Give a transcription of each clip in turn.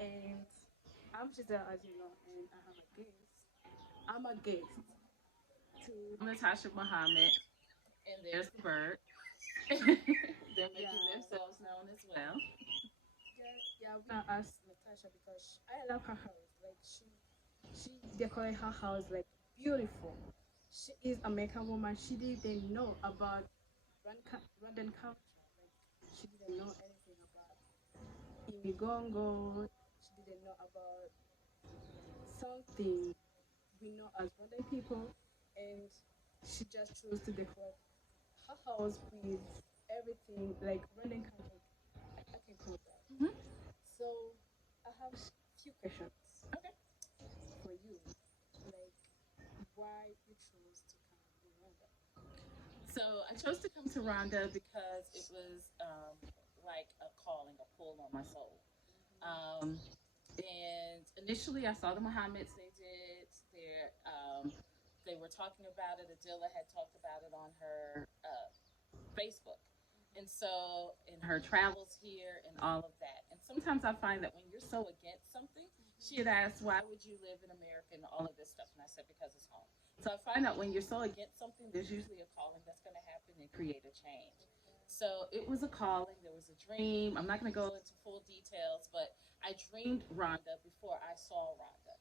And I'm Giselle, as you know, and I have a guest. I'm a guest to Natasha Muhammad, and there's the bird. They're making yeah, themselves known as well. yeah. We're gonna ask Natasha because I love her house. Like she decorated her house like beautiful. She is American woman. She didn't know about Rwandan culture. Like she didn't know anything about Imigongo. She didn't know about something we know as Rwandan people, and she just chose to decorate her house with everything like Rwandan culture. I can call that. Mhm. So I have few questions Okay. for you, like why you chose to come to Rwanda. So I chose to come to Rwanda because it was like a calling, a pull on my soul. Um, and initially, I saw the Muhammad's. They did their. They were talking about it. Adila had talked about it on her Facebook. And so, in her travels here and all of that. And sometimes I find that when you're so against something, she had asked, why would you live in America and all of this stuff? And I said, because it's home. So I find out when you're so against something, there's usually a calling that's going to happen and create a change. So it was a calling, there was a dream. I'm not going to go into full details, but I dreamed Rhonda before I saw Rhonda.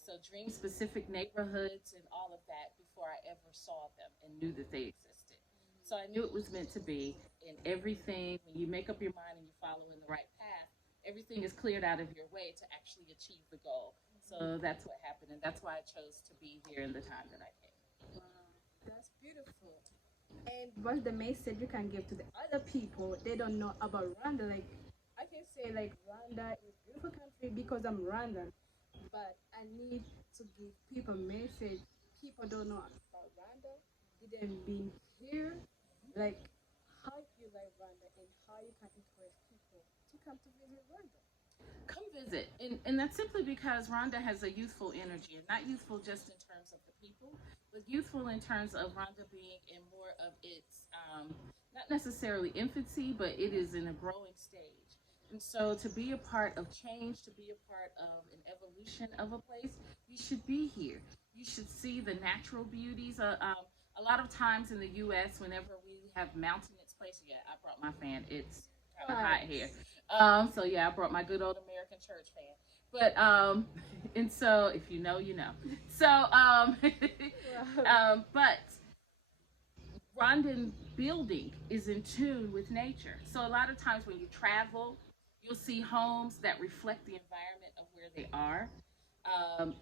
So dream specific neighborhoods and all of that before I ever saw them and knew that they existed. So I knew it was meant to be. In everything, when you make up your mind and you follow in the right path, everything is cleared out of your way to actually achieve the goal. So that's what happened, and that's why I chose to be here in the time that I came. Wow, that's beautiful. And what's the message you can give to the other people they don't know about Rwanda? Like I can say like Rwanda is a beautiful country because I'm Rwandan, but I need to give people a message. People don't know about Rwanda, didn't been here. Like how you like Rwanda and how you can encourage people to come to visit Rwanda. Come visit. And that's simply because Rhonda has a youthful energy, and not youthful just in terms of the people, but youthful in terms of Rhonda being in more of its, not necessarily infancy, but it is in a growing stage. And so to be a part of change, to be a part of an evolution of a place, you should be here. You should see the natural beauties. A lot of times in the U.S., whenever we have mountainous places, yeah, I brought my fan. It's kind of hot here. Nice. So yeah, I brought my good old American church fan. But and so if you know, you know. So Wow. but Rondon building is in tune with nature. So a lot of times when you travel, you'll see homes that reflect the environment of where they are.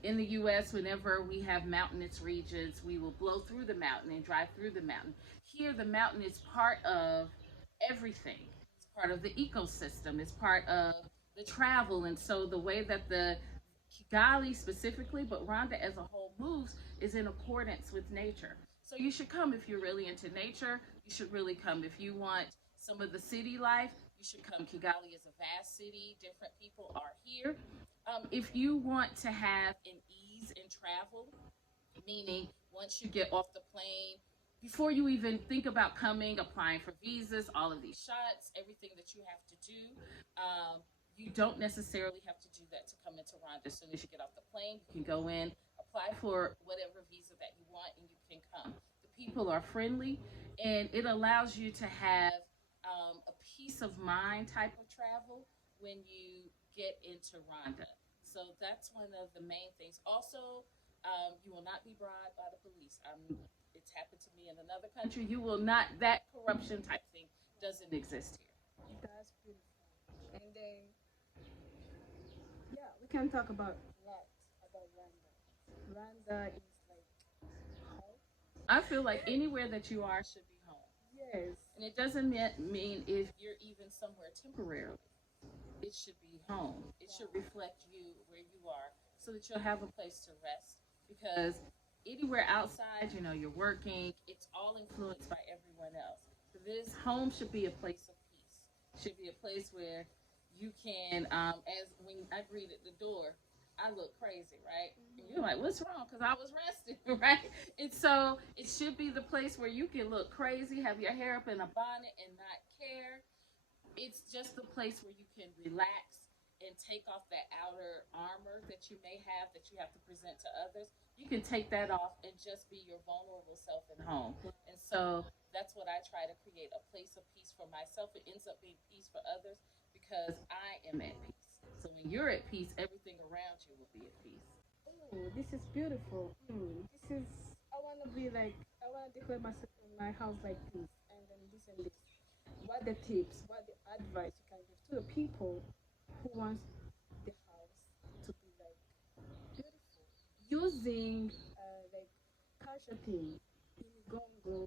In the U.S., whenever we have mountainous regions, we will blow through the mountain and drive through the mountain. Here, the mountain is part of everything. It's part of the ecosystem. It's part of the travel, and so the way that the Kigali specifically, but Rwanda as a whole moves is in accordance with nature. So you should come if you're really into nature. You should really come if you want some of the city life. You should come. Kigali is a vast city. Different people are here. If you want to have an ease in travel, meaning once you get off the plane, before you even think about coming, applying for visas, all of these shots, everything that you have to do, um, you don't necessarily have to do that to come into Rwanda. As soon as you get off the plane, you can go in, apply for whatever visa that you want, and you can come. The people are friendly, and it allows you to have a peace of mind type of travel when you get into Rwanda. So that's one of the main things. Also, you will not be bribed by the police. It's happened to me in another country. You will not. That corruption type thing doesn't exist here. That's beautiful. And then yeah, we can talk about lots about Rwanda. Rwanda is like home. I feel like anywhere that you are should be home, Yes. and it doesn't mean if you're even somewhere temporarily. It should be home. It should Wow. reflect you where you are, so that you'll have a place to rest. Because anywhere outside, you're working. It's all influenced by everyone else. So this home should be a place of peace. Should be a place where you can, as when I greeted the door, I look crazy, right? And you're like, what's wrong? Because I was resting, right? And so it should be the place where you can look crazy, have your hair up in a bonnet, and not care. It's just a place where you can relax and take off that outer armor that you may have that you have to present to others. You can take that off and just be your vulnerable self at home. And so that's what I try to create, a place of peace for myself. It ends up being peace for others because I am at peace. So when you're at peace, everything around you will be at peace. Oh, this is beautiful. This is. I want to be like. I want to declare myself in my house like this, and then this and this. What the tips? What the advice you can give to the people who wants the house to be like beautiful using like culture things, gongo,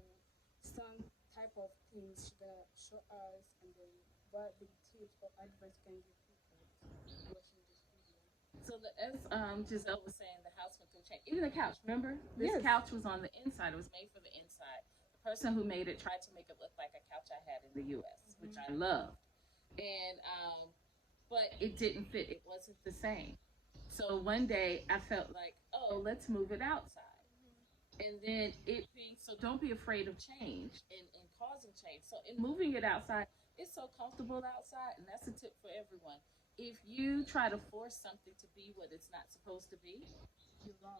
some type of things she gonna show us, and then what the tips or advice you can give people watching this video. So as Giselle was saying, the house went through change. Even the couch, remember? This Yes. couch was on the inside. It was made for the inside. The person who made it tried to make it look like a couch I had in the U.S., which I loved. And but it didn't fit. It wasn't the same. So one day I felt like, oh, let's move it outside. And then it being so, don't be afraid of change and causing change. So in moving it outside, it's so comfortable outside, and that's a tip for everyone. If you try to force something to be what it's not supposed to be,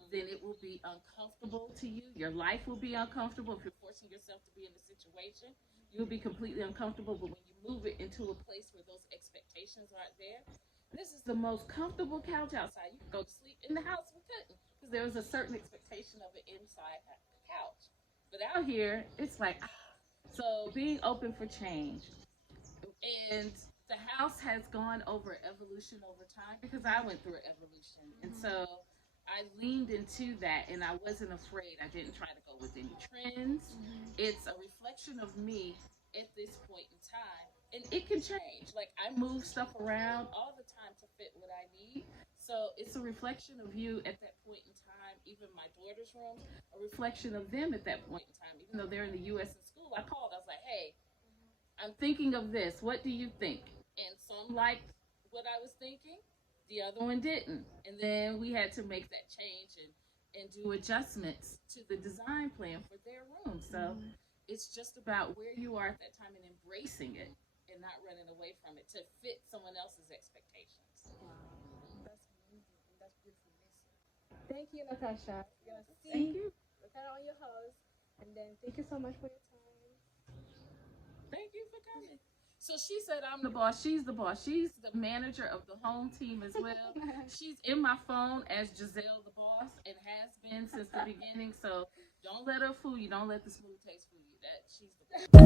then it will be uncomfortable to you. Your life will be uncomfortable. If you're forcing yourself to be in a situation, you'll be completely uncomfortable. But when you move it into a place where those expectations aren't there, this is the most comfortable couch outside. You could go to sleep in the house. We couldn't, because there was a certain expectation of an inside couch. But out here, it's like, so being open for change. And the house has gone over evolution over time because I went through an evolution. And so I leaned into that, and I wasn't afraid. I didn't try to go with any trends. It's a reflection of me at this point in time, and it can change. Like, I move stuff around all the time to fit what I need. So it's a reflection of you at that point in time. Even my daughter's room, a reflection of them at that point in time. Even though they're in the U.S. in school, I called. I was like, hey, I'm thinking of this. What do you think? And some liked what I was thinking, the other one didn't. And then we had to make that change and do adjustments to the design plan for their room. So it's just about where you are at that time and embracing it and not running away from it to fit someone else's expectations. Wow, that's amazing and that's beautiful. Listen. Thank you, Natasha. We're gonna Thank see you. look at on your house, and then thank you so much for your time. Thank you for coming. So she said, I'm the boss. She's the boss. She's the manager of the home team as well. She's in my phone as Giselle the boss and has been since the beginning. So don't let her fool you. Don't let the smooth taste fool you. That she's the boss.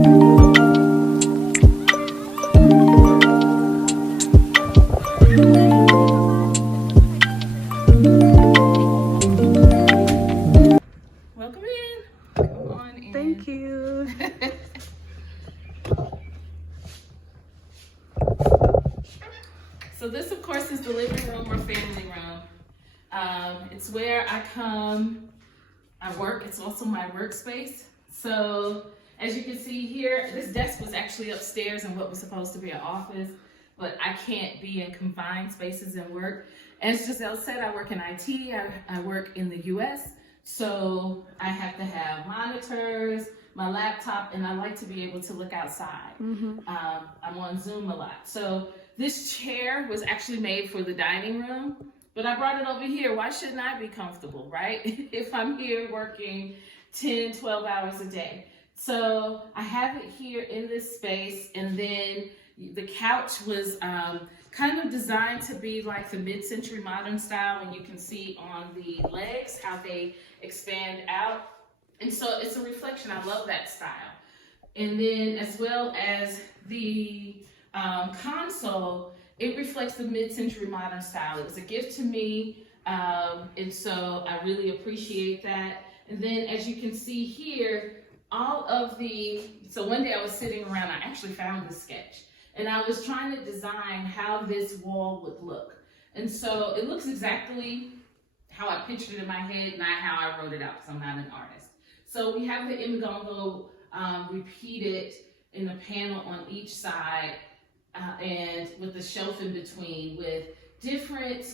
Welcome in. Come on in. Thank you. So this, of course, is the living room or family room. It's where I come, I work. It's also my workspace. So as you can see here, this desk was actually upstairs in what was supposed to be an office, but I can't be in confined spaces and work. As Giselle said, I work in IT. I work in the US. So I have to have monitors, my laptop, and I like to be able to look outside. I'm on Zoom a lot. So this chair was actually made for the dining room, but I brought it over here. Why shouldn't I be comfortable, right? If I'm here working 10, 12 hours a day. So I have it here in this space, and then the couch was kind of designed to be like the mid-century modern style, and you can see on the legs how they expand out. And so it's a reflection. I love that style. And then as well as the console, it reflects the mid-century modern style. It was a gift to me, and so I really appreciate that. And then as you can see here, so one day I was sitting around, I actually found this sketch, and I was trying to design how this wall would look. And so it looks exactly how I pictured it in my head, not how I wrote it out, because I'm not an artist. So we have the Mgongo repeated in a panel on each side, and with the shelf in between with different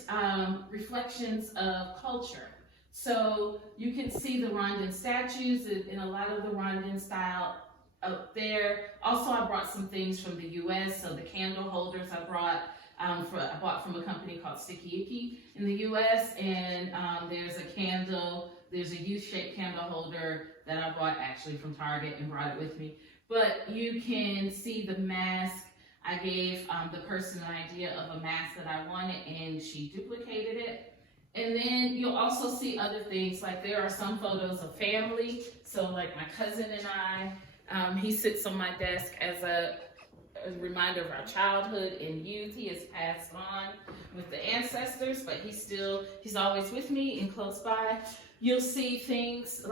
reflections of culture. So you can see the Rwandan statues in a lot of the Rwandan style up there. Also, I brought some things from the US, so the candle holders I brought I bought from a company called Sticky Icky in the U.S. And there's a candle, there's a youth-shaped candle holder that I bought actually from Target and brought it with me. But you can see the mask. I gave the person an idea of a mask that I wanted, and she duplicated it. And then you'll also see other things, like there are some photos of family. So like my cousin and I, he sits on my desk as a reminder of our childhood and youth. He has passed on with the ancestors, but he's always with me and close by. You'll see things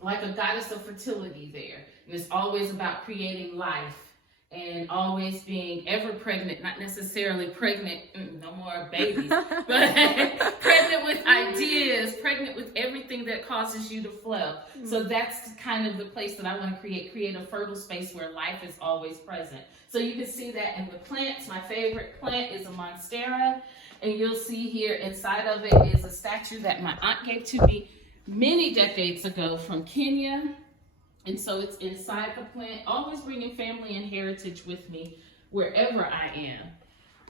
like a goddess of fertility there. And it's always about creating life and always being ever pregnant, not necessarily pregnant, no more babies, but pregnant with ideas, pregnant with everything that causes you to flow. So that's kind of the place that I want to create a fertile space where life is always present. So you can see that in the plants. My favorite plant is a monstera, and you'll see here inside of it is a statue that my aunt gave to me many decades ago from Kenya. And so it's inside the plant, always bringing family and heritage with me wherever I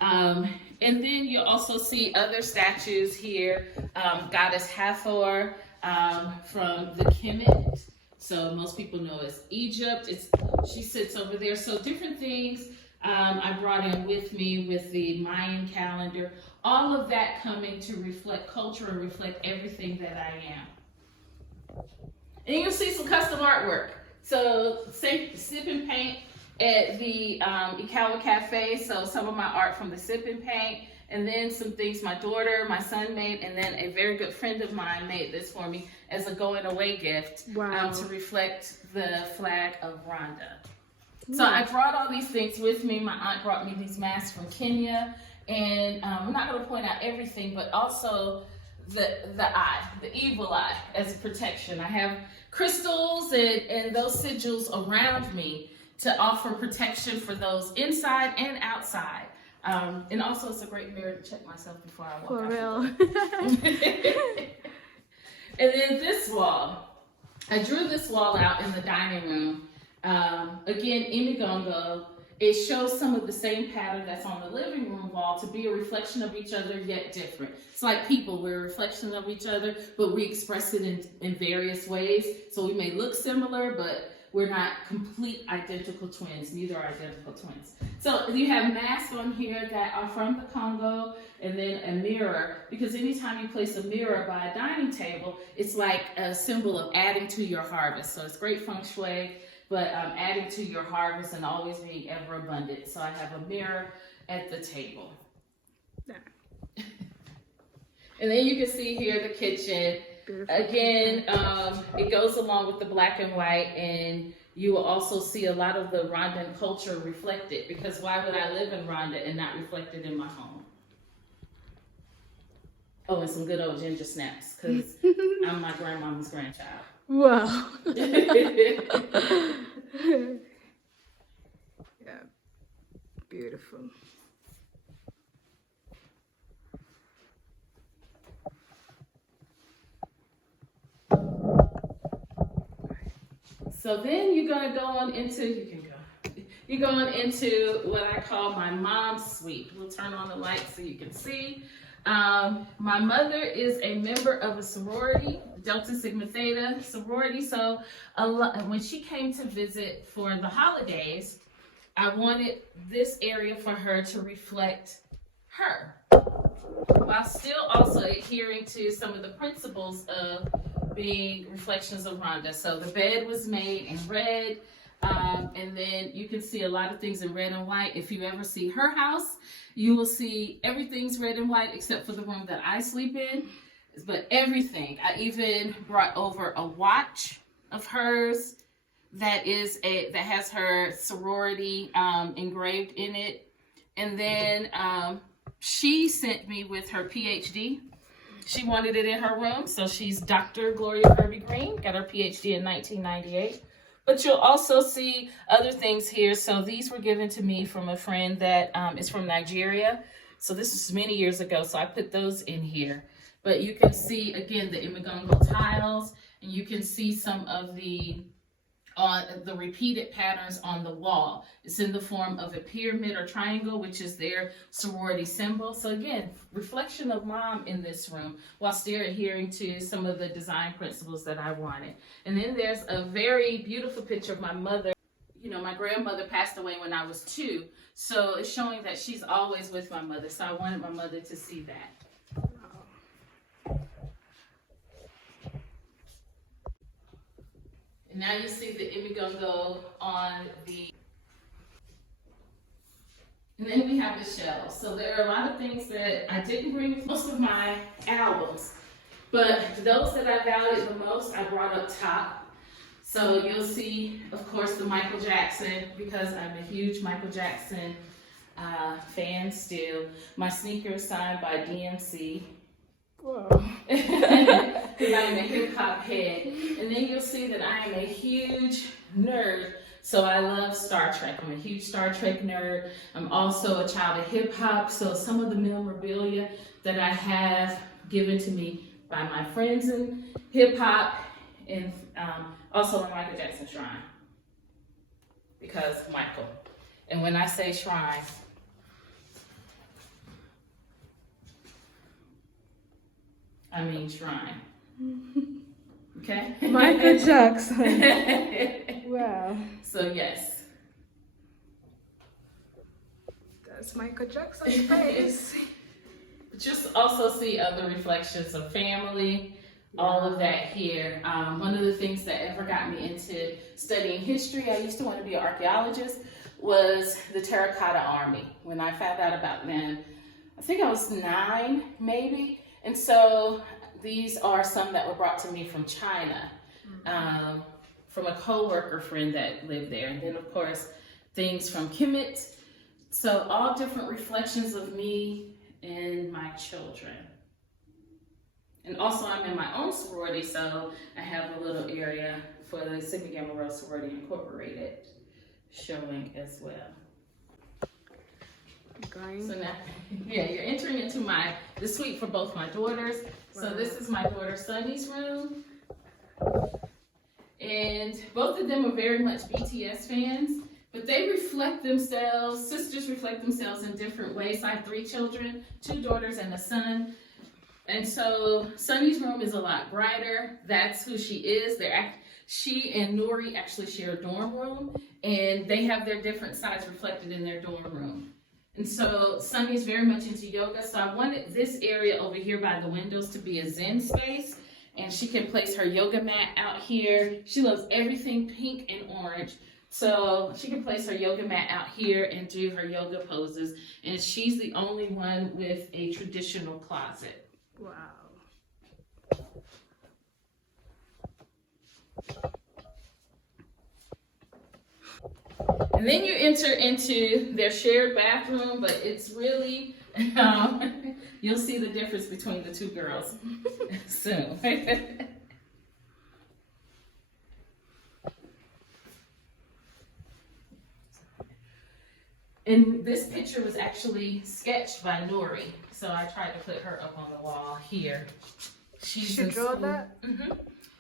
am. And then you'll also see other statues here. Goddess Hathor from the Kemet. So most people know as Egypt. She sits over there. So different things I brought in with me with the Mayan calendar. All of that coming to reflect culture and reflect everything that I am. And you'll see some custom artwork. So sip and paint at the Ikawa Cafe. So some of my art from the sip and paint, and then some things my daughter, my son made, and then a very good friend of mine made this for me as a going away gift. Wow. To reflect the flag of Rwanda. So I brought all these things with me. My aunt brought me these masks from Kenya, and I'm not going to point out everything, but also the eye, the evil eye, as a protection. I have crystals and those sigils around me to offer protection for those inside and outside. And also it's a great mirror to check myself before I walk For out. real. And then this wall, I drew this wall out in the dining room. Again, Imigongo. It shows some of the same pattern that's on the living room wall to be a reflection of each other, yet different. It's like people, we're a reflection of each other, but we express it in various ways. So we may look similar, but we're not complete identical twins. Neither are identical twins. So you have masks on here that are from the Congo, and then a mirror, because anytime you place a mirror by a dining table, it's like a symbol of adding to your harvest. So it's great feng shui, but adding to your harvest and always being ever abundant. So I have a mirror at the table. Yeah. And then you can see here the kitchen. Beautiful. Again, it goes along with the black and white, and you will also see a lot of the Rwandan culture reflected, because why would I live in Rwanda and not reflect it in my home? Oh, and some good old ginger snaps, because I'm my grandmama's grandchild. Wow. Yeah. Beautiful. So then you're going to go on into, you're going into what I call my mom's suite. We'll turn on the lights so you can see. My mother is a member of a sorority, Delta Sigma Theta sorority. So when she came to visit for the holidays, I wanted this area for her to reflect her, while still also adhering to some of the principles of being reflections of Rwanda. So the bed was made in red, and then you can see a lot of things in red and white. If you ever see her house, you will see everything's red and white except for the room that I sleep in. But everything. I even brought over a watch of hers that has her sorority engraved in it. And then she sent me with her PhD. She wanted it in her room, so she's Dr. Gloria Kirby Green, got her PhD in 1998. But you'll also see other things here. So these were given to me from a friend that is from Nigeria. So this was many years ago, so I put those in here. But you can see, again, the Imigongo tiles, and you can see some of the on the repeated patterns on the wall. It's in the form of a pyramid or triangle, which is their sorority symbol. So again, reflection of mom in this room, while still adhering to some of the design principles that I wanted. And then there's a very beautiful picture of my mother. You know, my grandmother passed away when I was 2, so it's showing that she's always with my mother. So I wanted my mother to see that. And now you see the imigongo on the, and then we have the shelves. So there are a lot of things that I didn't bring, most of my albums, but those that I valued the most, I brought up top. So you'll see, of course, the Michael Jackson, because I'm a huge Michael Jackson fan still. My sneakers signed by DMC. Whoa. Because I'm a hip hop head. And then you'll see that I am a huge nerd. So I love Star Trek. I'm a huge Star Trek nerd. I'm also a child of hip hop. So some of the memorabilia that I have given to me by my friends in hip hop, and also a Michael Jackson shrine. Because Michael. And when I say shrine, I mean shrine. Okay? Michael Jackson. Wow. So yes. That's Michael Jackson's face. Just also see other reflections of family, all of that here. One of the things that ever got me into studying history, I used to want to be an archaeologist, was the Terracotta Army. When I found out about them, I think I was 9 maybe. And so these are some that were brought to me from China, from a co-worker friend that lived there. And then of course, things from Kemet. So all different reflections of me and my children. And also I'm in my own sorority, so I have a little area for the Sigma Gamma Rho Sorority Incorporated showing as well. So now, yeah, you're entering into the suite for both my daughters. Wow. So this is my daughter Sunny's room. And both of them are very much BTS fans, but they reflect themselves, sisters reflect themselves in different ways. I have 3 children, 2 daughters and a son. And so Sunny's room is a lot brighter. That's who she is. She and Nori actually share a dorm room, and they have their different sides reflected in their dorm room. And so Sunny's very much into yoga. So I wanted this area over here by the windows to be a Zen space, and she can place her yoga mat out here. She loves everything pink and orange. So she can place her yoga mat out here and do her yoga poses. And she's the only one with a traditional closet. Wow. And then you enter into their shared bathroom, but it's really, you'll see the difference between the 2 girls soon. And this picture was actually sketched by Nori, so I tried to put her up on the wall here. She drew that? Mm-hmm.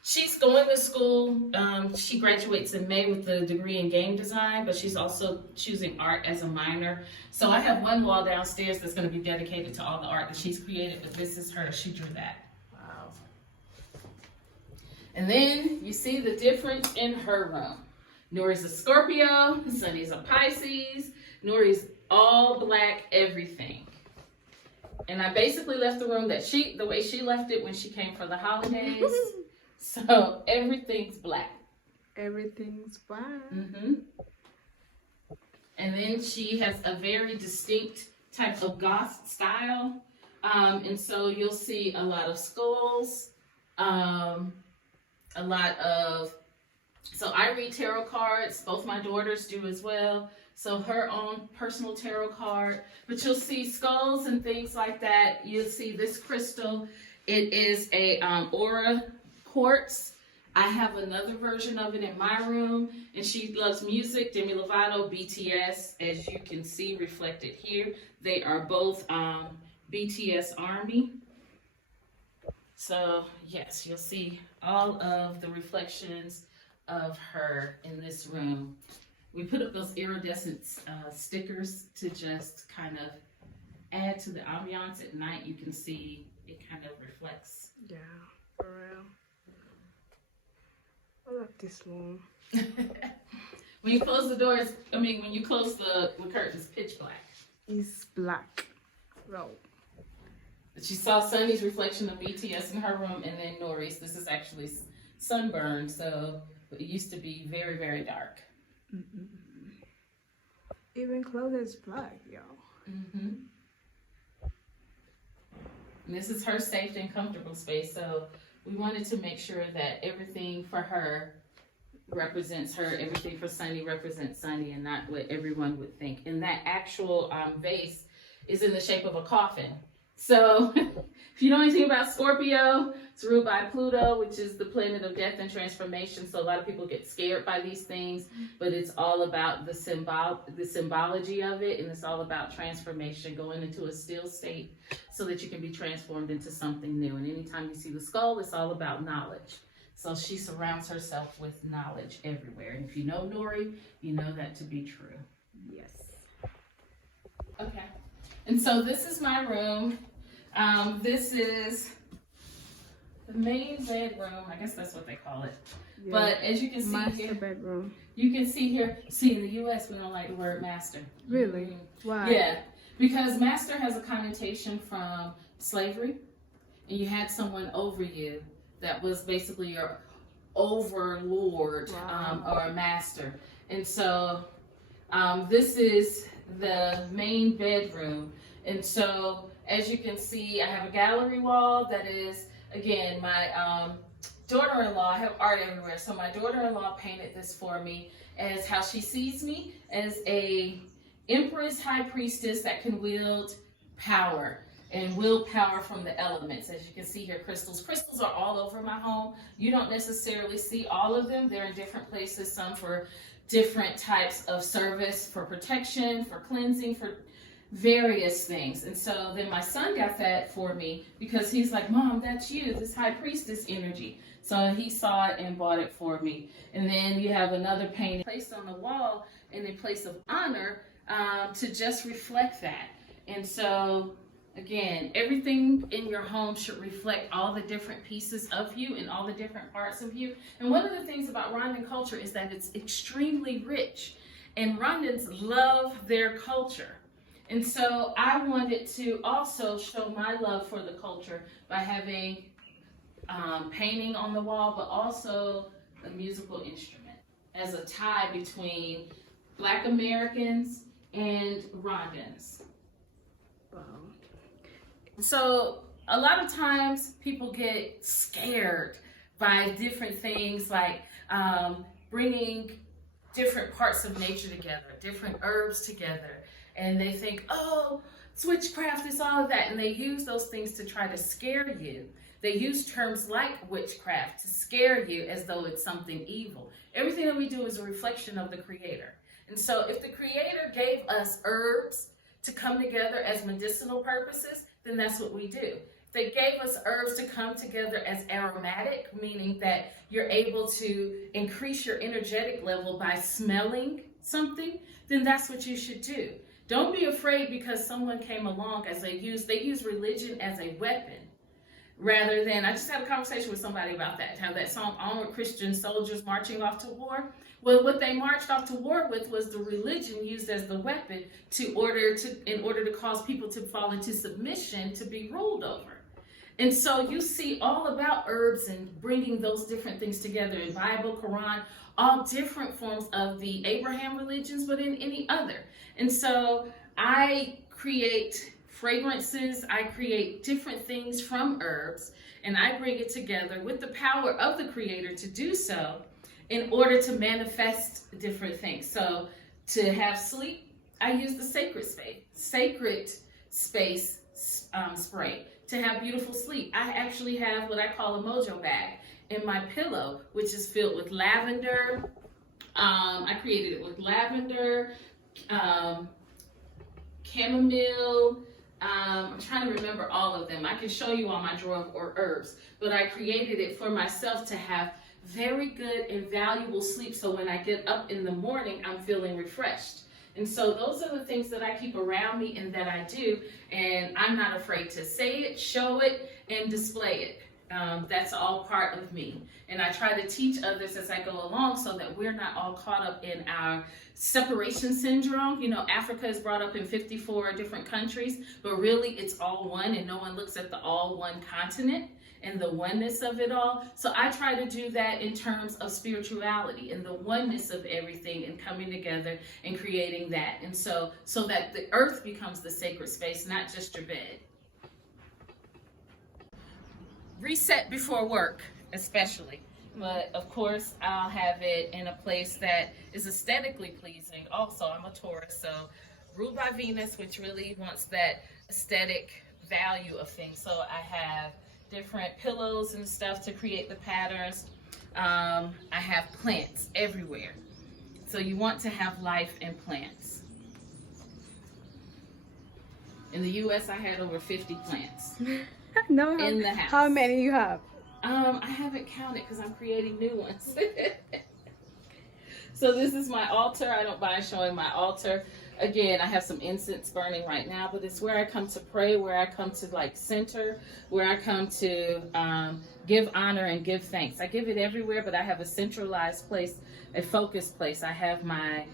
She's going to school. She graduates in May with a degree in game design, but she's also choosing art as a minor. So I have one wall downstairs that's going to be dedicated to all the art that she's created, but this is her. She drew that. Wow. And then you see the difference in her room. Nori's a Scorpio, Sunny's a Pisces. Nori's all black everything. And I basically left the room the way she left it when she came for the holidays. So everything's black. Everything's black. Mm-hmm. And then she has a very distinct type of goth style. And so you'll see a lot of skulls, a lot of, so I read tarot cards. Both my daughters do as well. So her own personal tarot card, but you'll see skulls and things like that. You'll see this crystal. It is a aura quartz. I have another version of it in my room, and she loves music. Demi Lovato, BTS, as you can see reflected here. They are both BTS Army. So yes, you'll see all of the reflections of her in this room. We put up those iridescent stickers to just kind of add to the ambiance. At night you can see it kind of reflects. Yeah, for real. I love this room. When you close the doors, when you close the curtains, pitch black. It's black. Well, she saw Sunny's reflection of BTS in her room, and then Nori's. This is actually sunburned, so it used to be very, very dark. Even clothes is black, y'all. And this is her safe and comfortable space, so we wanted to make sure that everything for her represents her, everything for Sunny represents Sunny, and not what everyone would think. And that actual vase is in the shape of a coffin. So if you know anything about Scorpio, it's ruled by Pluto, which is the planet of death and transformation. So a lot of people get scared by these things, but it's all about the symbology of it, and it's all about transformation, going into a still state so that you can be transformed into something new. And anytime you see the skull, it's all about knowledge. So she surrounds herself with knowledge everywhere. And if you know Nori, you know that to be true. Yes. Okay. And so this is my room. This is the main bedroom. I guess that's what they call it. Yeah. But as you can see master here, bedroom. You can see here. See, in the U.S., we don't like the word master. Really? Why? Yeah, because master has a connotation from slavery, and you had someone over you that was basically your overlord. Wow. Or a master. And so this is the main bedroom. And so as you can see, I have a gallery wall that is, again, my daughter-in-law. I have art everywhere. So my daughter-in-law painted this for me as how she sees me, as a empress, high priestess that can wield power and wield power from the elements. As you can see here, crystals. Crystals are all over my home. You don't necessarily see all of them. They're in different places, some for different types of service, for protection, for cleansing, for various things. And so then my son got that for me because he's like, Mom, that's you, this high priestess energy. So he saw it and bought it for me. And then you have another painting placed on the wall in a place of honor to just reflect that. And so again, everything in your home should reflect all the different pieces of you and all the different parts of you. And one of the things about Rwandan culture is that it's extremely rich, and Rwandans love their culture. And so I wanted to also show my love for the culture by having painting on the wall, but also a musical instrument as a tie between Black Americans and Rwandans. Wow. So a lot of times people get scared by different things like bringing different parts of nature together, different herbs together. And they think, oh, it's witchcraft, it's all of that. And they use those things to try to scare you. They use terms like witchcraft to scare you as though it's something evil. Everything that we do is a reflection of the Creator. And so if the Creator gave us herbs to come together as medicinal purposes, then that's what we do. If they gave us herbs to come together as aromatic, meaning that you're able to increase your energetic level by smelling something, then that's what you should do. Don't be afraid because someone came along as they use religion as a weapon, rather than, I just had a conversation with somebody about that, how that song, Onward Christian Soldiers Marching Off to War. Well, what they marched off to war with was the religion used as the weapon in order to cause people to fall into submission to be ruled over. And so you see all about herbs and bringing those different things together in Bible, Quran, all different forms of the Abraham religions, but in any other. And so I create fragrances, I create different things from herbs, and I bring it together with the power of the Creator to do so in order to manifest different things. So to have sleep, I use the sacred space spray. To have beautiful sleep, I actually have what I call a mojo bag in my pillow, which is filled with lavender. I created it with lavender, chamomile. I'm trying to remember all of them. I can show you all my drawer of herbs, but I created it for myself to have very good and valuable sleep. So when I get up in the morning, I'm feeling refreshed. And so those are the things that I keep around me and that I do. And I'm not afraid to say it, show it, and display it. That's all part of me. And I try to teach others as I go along so that we're not all caught up in our separation syndrome. You know, Africa is brought up in 54 different countries, but really it's all one, and no one looks at the all one continent and the oneness of it all. So I try to do that in terms of spirituality and the oneness of everything and coming together and creating that. And so that the earth becomes the sacred space, not just your bed. Reset before work, especially. But of course, I'll have it in a place that is aesthetically pleasing. Also, I'm a Taurus, so ruled by Venus, which really wants that aesthetic value of things. So I have different pillows and stuff to create the patterns. I have plants everywhere. So you want to have life in plants. In the U.S., I had over 50 plants. No, in the house. How many you have? I haven't counted because I'm creating new ones. So this is my altar. I don't mind showing my altar. Again, I have some incense burning right now, but it's where I come to pray, where I come to like center, where I come to give honor and give thanks. I give it everywhere, but I have a centralized place, a focused place. I have my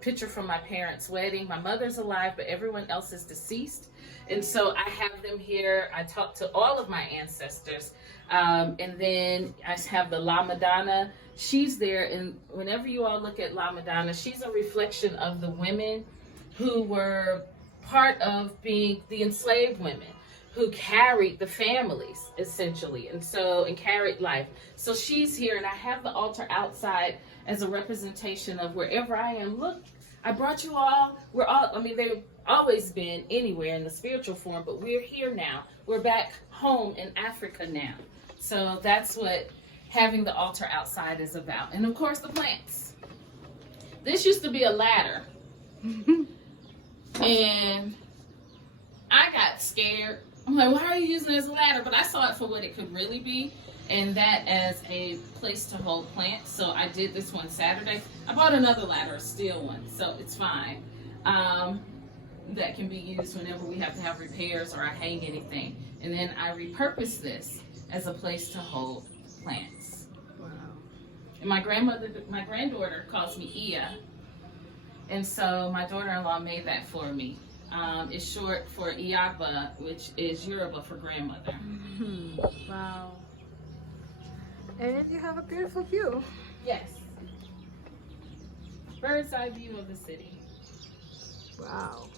picture from my parents' wedding. My mother's alive, but everyone else is deceased. And so I have them here. I talk to all of my ancestors. And then I have the La Madonna. She's there. And whenever you all look at La Madonna, she's a reflection of the women who were part of being the enslaved women who carried the families, essentially, and carried life. So she's here, and I have the altar outside as a representation of wherever I am. Look, I brought you all. They've always been anywhere in the spiritual form, but we're here now. We're back home in Africa now. So that's what having the altar outside is about. And of course, the plants. This used to be a ladder. And I got scared. I'm like, why are you using it as a ladder? But I saw it for what it could really be, and that as a place to hold plants. So I did this one Saturday. I bought another ladder, a steel one, so it's fine. That can be used whenever we have to have repairs or I hang anything. And then I repurposed this as a place to hold plants. Wow. And my granddaughter calls me Iya. And so my daughter-in-law made that for me. It's short for Iyaba, which is Yoruba for grandmother. Wow. And you have a beautiful view. Yes. Bird's eye view of the city. Wow.